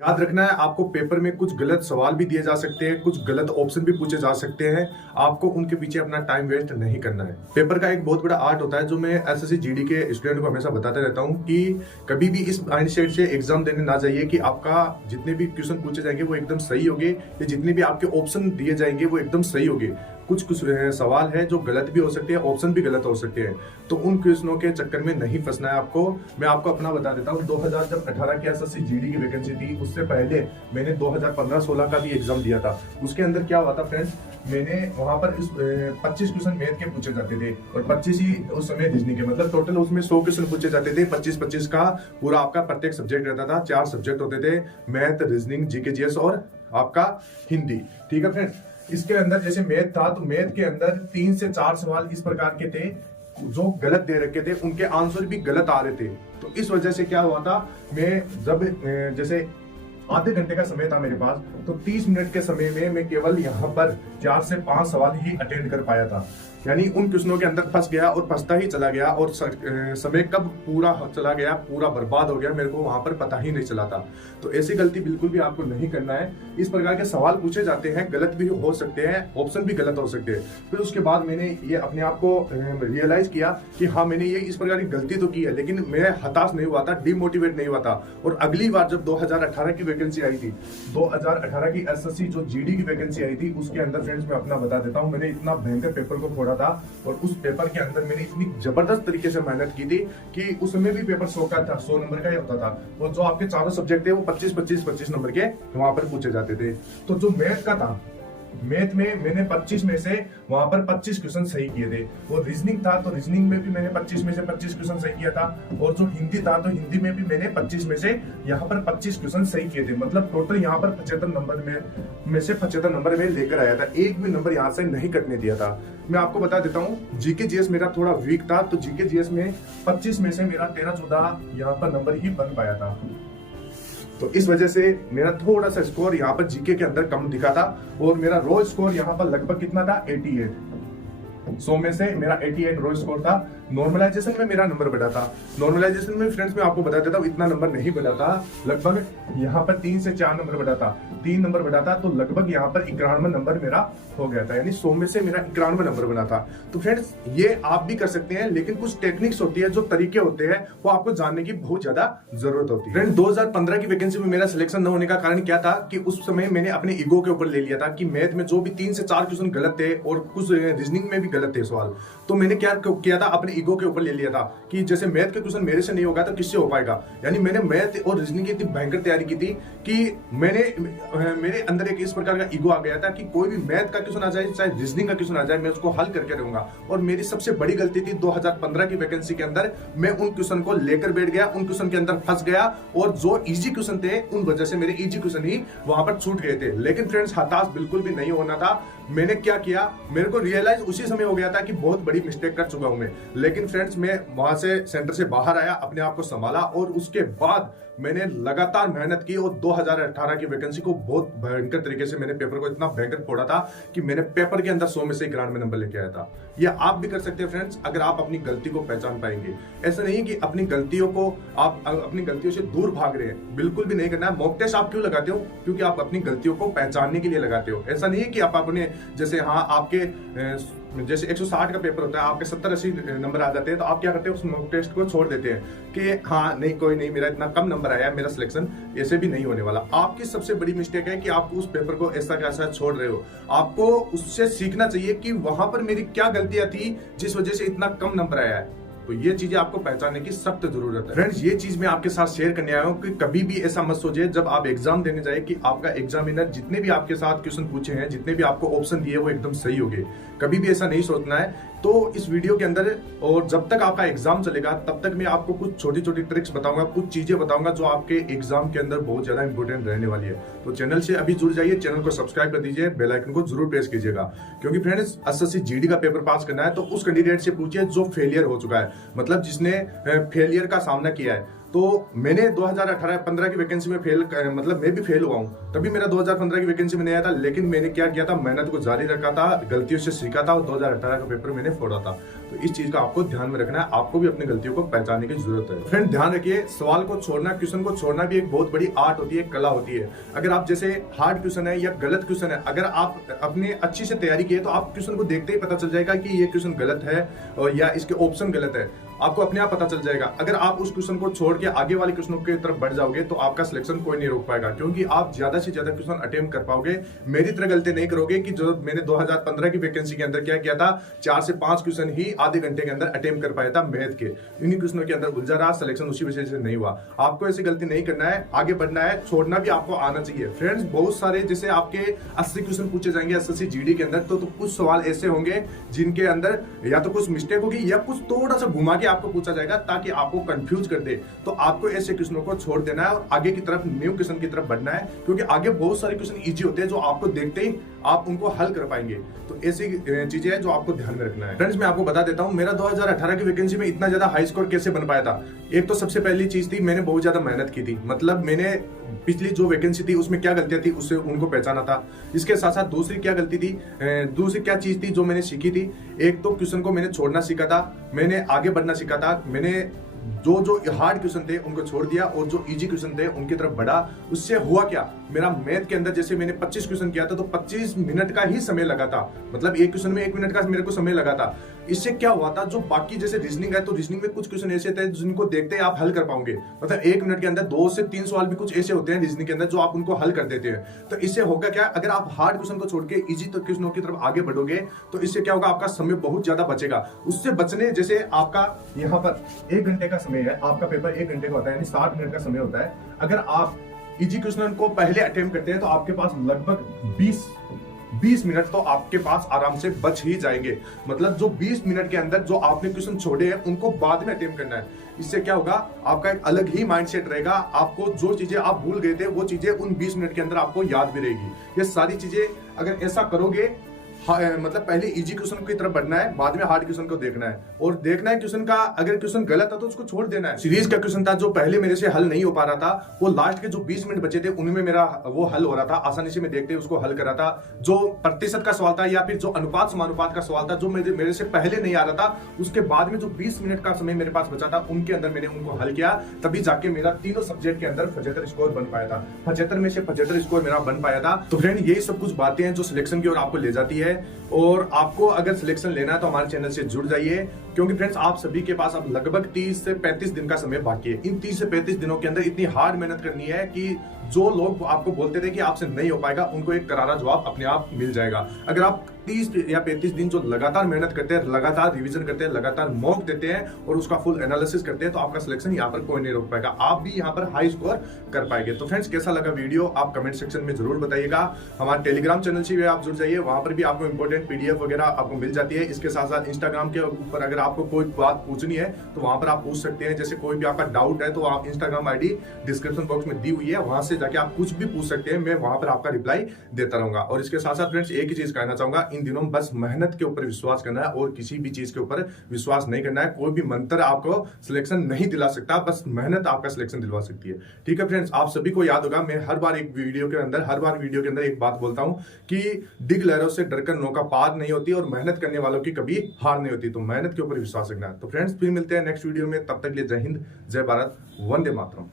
याद रखना है, आपको पेपर में कुछ गलत सवाल भी दिए जा सकते हैं, कुछ गलत ऑप्शन भी पूछे जा सकते हैं। आपको उनके पीछे अपना टाइम वेस्ट नहीं करना है। पेपर का एक बहुत बड़ा आर्ट होता है जो मैं एसएससी जीडी के स्टूडेंट को हमेशा बताते रहता हूं कि कभी भी इस माइंडसेट से एग्जाम देने ना जाइए कि आपका जितने भी क्वेश्चन पूछे जाएंगे वो एकदम सही होंगे या जितने भी आपके ऑप्शन दिए जाएंगे वो एकदम सही होंगे। कुछ सवाल है जो गलत भी हो सकते हैं, ऑप्शन भी गलत हो सकते हैं, तो उन क्वेश्चनों के चक्कर में नहीं फंसना है आपको। मैं आपको अपना बता देता हूँ, 2018 की एसएससी जीडी की वैकेंसी थी, उससे पहले मैंने 2015-16 का भी एग्जाम दिया था। उसके अंदर क्या हुआ था फ्रेंड्स, मैंने वहां पर 25 क्वेश्चन मैथ के पूछे जाते थे और 25 ही उस समय रीजनिंग के, मतलब टोटल उसमें 100 क्वेश्चन पूछे जाते थे। 25-25 का पूरा आपका प्रत्येक सब्जेक्ट रहता था। 4 सब्जेक्ट होते थे, मैथ, रीजनिंग, जीके जीएस और आपका हिंदी। ठीक है फ्रेंड्स, इसके अंदर जैसे मैथ था तो मैथ के अंदर 3 से 4 सवाल इस प्रकार के थे जो गलत दे रखे थे, उनके आंसर भी गलत आ रहे थे। तो इस वजह से क्या हुआ था, मैं जब जैसे आधे घंटे का समय था मेरे पास, तो 30 मिनट के समय में मैं केवल यहाँ पर 4 से 5 सवाल ही अटेंड कर पाया था। यानी उन क्वेश्चनों के अंदर फंस गया और फंसता ही चला गया और समय कब पूरा चला गया, पूरा बर्बाद हो गया, मेरे को वहां पर पता ही नहीं चला था। तो ऐसी गलती बिल्कुल भी आपको नहीं करना है। इस प्रकार के सवाल पूछे जाते हैं, गलत भी हो सकते हैं, ऑप्शन भी गलत हो सकते हैं। फिर उसके बाद मैंने ये अपने आप को रियलाइज किया कि हाँ, मैंने ये इस प्रकार की गलती तो की है, लेकिन मैं हताश नहीं हुआ था, डिमोटिवेट नहीं हुआ था। और अगली बार जब 2018 की वैकेंसी आई थी, 2018 की एसएससी जो जीडी की वैकेंसी आई थी, उसके अंदर फ्रेंड्स मैं अपना बता देता हूँ, मैंने इतना भयंकर पेपर को फोड़ा था और उस पेपर के अंदर मैंने इतनी जबरदस्त तरीके से मेहनत की थी कि उस समय भी पेपर 100 का था, 100 नंबर का ही होता था। और जो आपके चारों सब्जेक्ट थे वो 25-25 नंबर के वहां पर पूछे जाते थे। तो जो मैथ का था, मैथ में मैंने 25 में से वहां पर 25 क्वेश्चन सही किए थे। और रीजनिंग था तो रीजनिंग में भी मैंने 25 में से 25 क्वेश्चन सही किया था। और जो हिंदी था तो हिंदी में भी मैंने 25 में से यहाँ पर 25 क्वेश्चन सही किए थे। मतलब टोटल यहाँ पर 75 नंबर में से 75 नंबर में लेकर आया था। एक भी नंबर यहाँ से नहीं कटने दिया था। मैं आपको बता देता हूँ, जीके जीएस मेरा थोड़ा वीक था, तो जीके जीएस में 25 में से मेरा 13-14 यहाँ पर नंबर ही बन पाया था। तो इस वजह से मेरा थोड़ा सा स्कोर यहाँ पर जीके के अंदर कम दिखा था। और मेरा रोज स्कोर यहाँ पर लगभग कितना था, 88। 100 में से मेरा 88 रोज स्कोर था। नॉर्मलाइजेशन में मेरा नंबर बढ़ा था। नॉर्मलाइजेशन में फ्रेंड्स मैं आपको बता देता हूँ, इतना नंबर नहीं बढ़ा था, लगभग यहाँ पर 3 से 4 नंबर बढ़ा था। 3 नंबर बढ़ा था तो लगभग यहाँ पर 91 नंबर मेरा हो गया था। यानी 100 में से मेरा 91 नंबर बना था। तो फ्रेंड्स ये आप भी कर सकते हैं, लेकिन कुछ टेक्निक्स होती है, जो तरीके होते हैं वो आपको जानने की बहुत ज्यादा जरूरत होती है। फ्रेंड 2015 की वैकेंसी में मेरा सिलेक्शन न होने का कारण क्या था कि उस समय मैंने अपने ईगो के ऊपर ले लिया था कि मैथ में जो भी 3 से 4 क्वेश्चन गलत थे और कुछ रीजनिंग में भी गलत थे सवाल, तो मैंने क्या किया था, अपने ईगो के ऊपर ले लिया था कि जैसे मैथ के क्वेश्चन मेरे से नहीं होगा तो किससे हो पाएगा। यानी मैंने मैथ और रीजनिंग की इतनी भयंकर तैयारी की थी कि मेरे अंदर एक इस प्रकार का ईगो आ गया था कि कोई भी मैथ का क्वेश्चन आ जाए चाहे रीजनिंग का क्वेश्चन आ जाए, मैं उसको हल करके रहूंगा। और मेरी सबसे बड़ी गलती थी 2015 की वैकेंसी के अंदर, मैं उन क्वेश्चन को लेकर बैठ गया, उन क्वेश्चन के अंदर फंस गया और जो इजी क्वेश्चन थे उन वजह से मेरे इजी क्वेश्चन ही वहां पर छूट गए थे। लेकिन फ्रेंड्स हताश बिल्कुल भी नहीं होना था। मैंने क्या किया, मेरे को रियलाइज उसी समय हो गया था कि बहुत बड़ी मिस्टेक कर चुका हूं मैं। लेकिन फ्रेंड्स मैं वहां से सेंटर से बाहर आया, अपने आप को संभाला और उसके बाद मैंने लगातार मेहनत की और 2018 की वैकेंसी को बहुत भयंकर तरीके से मैंने पेपर को इतना भयंकर फोड़ा था कि मैंने पेपर के अंदर 100 में से 91 नंबर लेके आया था। ये आप भी कर सकते हैं फ्रेंड्स, अगर आप अपनी गलती को पहचान पाएंगे। ऐसा नहीं कि अपनी गलतियों को आप अपनी गलतियों से दूर भाग रहे हैं, बिल्कुल भी नहीं करना है। मॉक टेस्ट आप क्यों लगाते हो, क्योंकि आप अपनी गलतियों को पहचानने के लिए लगाते हो। ऐसा नहीं है कि आप अपने जैसे हाँ आपके जैसे 160 का पेपर होता है, आपके 70-80 नंबर आ जाते हैं, तो आप क्या करते हैं, उस मॉक टेस्ट को छोड़ देते हैं कि हाँ नहीं कोई नहीं, मेरा इतना कम नंबर आया है, मेरा सिलेक्शन ऐसे भी नहीं होने वाला। आपकी सबसे बड़ी मिस्टेक है कि आप उस पेपर को ऐसा कैसा छोड़ रहे हो। आपको उससे सीखना चाहिए कि वहां पर मेरी क्या गलतियां थी जिस वजह से इतना कम नंबर आया है। तो ये चीजें आपको पहचानने की सख्त जरूरत है। फ्रेंड्स ये चीज मैं आपके साथ शेयर करने आया हूँ कि कभी भी ऐसा मत सोचिए जब आप एग्जाम देने जाए कि आपका एग्जामिनर जितने भी आपके साथ क्वेश्चन पूछे हैं, जितने भी आपको ऑप्शन दिए वो एकदम सही होंगे। कभी भी ऐसा नहीं सोचना है। तो इस वीडियो के अंदर और जब तक आपका एग्जाम चलेगा तब तक मैं आपको कुछ छोटी छोटी ट्रिक्स बताऊंगा, कुछ चीजें बताऊंगा जो आपके एग्जाम के अंदर बहुत ज्यादा इंपॉर्टेंट रहने वाली है। तो चैनल से अभी जुड़ जाइए, चैनल को सब्सक्राइब कर दीजिए, बेल आइकन को जरूर प्रेस कीजिएगा। क्योंकि फ्रेंड्स एसएससी जीडी का पेपर पास करना है तो उस कैंडिडेट से पूछिए जो फेलियर हो चुका है, मतलब जिसने फेलियर का सामना किया है। तो मैंने 2018-15 की वैकेंसी में फेल, मतलब मैं भी फेल हुआ हूँ, तभी मेरा 2015 की वैकेंसी में नहीं आया था। लेकिन मैंने क्या किया था, मेहनत को जारी रखा था, गलतियों से सीखा था और 2018 का पेपर मैंने फोड़ा था। तो इस चीज का आपको ध्यान में रखना है, आपको भी अपनी गलतियों को पहचानने की जरूरत है। फ्रेंड ध्यान रखिए, सवाल को छोड़ना, क्वेश्चन को छोड़ना भी एक बहुत बड़ी आर्ट होती है, कला होती है। अगर आप जैसे हार्ड क्वेश्चन है या गलत क्वेश्चन है, अगर आप अपनी अच्छी से तैयारी किए तो आप क्वेश्चन को देखते ही पता चल जाएगा कि ये क्वेश्चन गलत है या इसके ऑप्शन गलत है, आपको अपने आप पता चल जाएगा। अगर आप उस क्वेश्चन को छोड़ के आगे वाले क्वेश्चनों की तरफ बढ़ जाओगे तो आपका सिलेक्शन कोई नहीं रोक पाएगा, क्योंकि आप ज्यादा से ज्यादा क्वेश्चन अटेम्प्ट कर पाओगे। मेरी तरह गलती नहीं करोगे कि जो मैंने 2015 की वैकेंसी के अंदर क्या किया था, 4 से 5 क्वेश्चन ही आधे घंटे के अंदर अटेम्प्ट कर पाया था मैथ के। इन्हीं क्वेश्चनों के अंदर उलझा रहा, सिलेक्शन उसी वजह से नहीं हुआ। आपको ऐसी गलती नहीं करना है, आगे बढ़ना है, छोड़ना भी आपको आना चाहिए। फ्रेंड्स बहुत सारे जैसे आपके 80 क्वेश्चन पूछे जाएंगे एसएससी जीडी के अंदर, तो कुछ सवाल ऐसे होंगे जिनके अंदर या तो कुछ मिस्टेक होगी या कुछ थोड़ा सा घुमा के आपको पूछा जाएगा ताकि आपको कंफ्यूज कर दे। तो आपको ऐसे क्वेश्चनों को छोड़ देना है और आगे की तरफ न्यू क्वेश्चन की तरफ बढ़ना है, क्योंकि आगे बहुत सारे क्वेश्चन इजी होते हैं जो आपको देखते ही आप उनको हल कर पाएंगे। तो ऐसी चीजें हैं जो आपको ध्यान में रखना है। फ्रेंड्स मैं आपको बता देता हूं, मेरा 2018 की वैकेंसी में इतना ज्यादा हाई स्कोर कैसे बन पाया था। एक तो सबसे पहली चीज थी, मैंने बहुत ज्यादा मेहनत की थी, मतलब मैंने पिछली जो वैकेंसी थी उसमें क्या गलतियां थी उससे उनको पहचाना था। इसके साथ साथ दूसरी क्या गलती थी, दूसरी क्या चीज थी जो मैंने सीखी थी, एक तो क्वेश्चन को मैंने छोड़ना सीखा था, मैंने आगे बढ़ना सीखा था, मैंने जो हार्ड क्वेश्चन थे उनको छोड़ दिया और जो इजी क्वेश्चन थे उनकी तरफ बढ़ा। उससे हुआ क्या, मेरा मैथ के अंदर जैसे मैंने 25 क्वेश्चन किया था तो 25 मिनट का ही समय लगा था, मतलब एक क्वेश्चन में 1 मिनट का मेरे को समय लगा था। इससे क्या हुआ था, जो बाकी जैसे रीजनिंग है तो रीजनिंग में कुछ क्वेश्चन ऐसे थे जिनको देखते ही आप हल कर पाओगे, मतलब 1 मिनट के अंदर 2 से 3 सवाल भी कुछ ऐसे होते हैं रीजनिंग के अंदर जो आप उनको हल कर देते हैं। तो इससे होगा क्या, अगर आप हार्ड क्वेश्चन को छोड़ के इजी क्वेश्चनों की तरफ आगे बढ़ोगे तो इससे क्या होगा, आपका समय बहुत ज्यादा बचेगा। उससे बचने, जैसे आपका यहाँ पर 1 घंटे का समय है, आपका पेपर 1 घंटे का होता है, यानी 60 मिनट का समय होता है। अगर आप इजी क्वेश्चन को पहले अटेम्प्ट करते हैं तो आपके पास लगभग 20 मिनट तो आपके पास आराम से बच ही जाएंगे। मतलब जो 20 मिनट के अंदर जो आपने क्वेश्चन छोड़े हैं उनको बाद में अटेम्प्ट करना है। इससे क्या होगा, आपका एक अलग ही माइंडसेट रहेगा, आपको जो चीजें आप भूल गए थे वो चीजें उन 20 मिनट के अंदर आपको याद भी रहेगी। ये सारी चीजें अगर ऐसा करोगे, मतलब पहले इजी क्वेश्चन की तरफ बढ़ना है, बाद में हार्ड क्वेश्चन को देखना है, और देखना है क्वेश्चन का अगर क्वेश्चन गलत है तो उसको छोड़ देना है। सीरीज का क्वेश्चन था जो पहले मेरे से हल नहीं हो पा रहा था, वो लास्ट के जो 20 मिनट बचे थे उनमें मेरा वो हल हो रहा था, आसानी से मैं देखते उसको हल कर रहा था। जो प्रतिशत का सवाल था या फिर जो अनुपात समानुपात का सवाल था जो मेरे से पहले नहीं आ रहा था, उसके बाद में जो 20 मिनट का समय मेरे पास बचा था उनके अंदर मैंने उनको हल किया, तभी जाके मेरा तीनों सब्जेक्ट के अंदर 75 स्कोर बन पाया था। 75 में से 75 स्कोर मेरा बन पाया था। तो फ्रेंड यही सब कुछ बातें हैं जो सिलेक्शन की ओर आपको ले जाती है, और आपको अगर सिलेक्शन लेना है तो हमारे चैनल से जुड़ जाइए, क्योंकि फ्रेंड्स आप सभी के पास अब लगभग 30 से 35 दिन का समय बाकी है। इन 30 से 35 दिनों के अंदर इतनी हार्ड मेहनत करनी है कि जो लोग आपको बोलते थे कि आपसे नहीं हो पाएगा उनको एक करारा जवाब अपने आप मिल जाएगा। अगर आप 30 या 35 दिन जो लगातार मेहनत करते हैं, लगातार रिवीजन करते हैं, लगातार मॉक देते हैं और उसका फुल एनालिसिस करते हैं, तो आपका सिलेक्शन यहाँ पर कोई नहीं रोक पाएगा, आप भी यहाँ पर हाई स्कोर कर पाएंगे। तो फ्रेंड्स कैसा लगा वीडियो आप कमेंट सेक्शन में जरूर बताइएगा। हमारे टेलीग्राम चैनल से भी आप जुड़ जाइए, वहां पर भी आपको इंपॉर्टेंट पीडीएफ वगैरह आपको मिल जाती है। इसके साथ साथ इंस्टाग्राम के ऊपर अगर आपको कोई बात पूछनी है तो वहां पर आप पूछ सकते हैं। जैसे कोई भी आपका डाउट है तो आप इंस्टाग्राम आईडी डिस्क्रिप्शन बॉक्स में दी हुई है, वहां से जाके आप कुछ भी पूछ सकते हैं, मैं वहां पर आपका रिप्लाई देता रहूंगा। और इसके साथ साथ फ्रेंड्स एक ही चीज कहना चाहूंगा, इन दिनों बस मेहनत के ऊपर विश्वास करना है और किसी भी चीज के ऊपर विश्वास नहीं करना है। कोई भी मंत्र आपको सिलेक्शन नहीं दिला सकता, बस मेहनत आपका सिलेक्शन दिलवा सकती है। ठीक है फ्रेंड्स, आप सभी को याद होगा मैं हर बार वीडियो के अंदर एक बात बोलता हूं कि डिग लहरों से डरकर नौका पार नहीं होती और मेहनत करने वालों की कभी हार नहीं होती। तो मेहनत के ऊपर विश्वास रखना है। तो फ्रेंड्स फिर मिलते हैं नेक्स्ट वीडियो में, तब तक के लिए जय हिंद, जय भारत, वंदे मातरम।